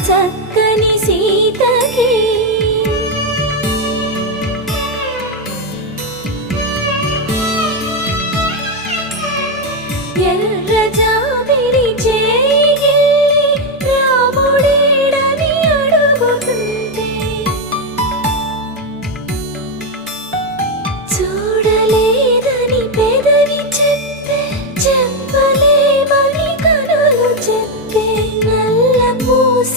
చక్కని సీతకి ఎర్ర జాబిలి చేయి రాముడేడని అడుగుతుంటే చూడలేదని పెదవి చెప్పే చెప్పలేమని కనులు చెప్పే నల్ల పూస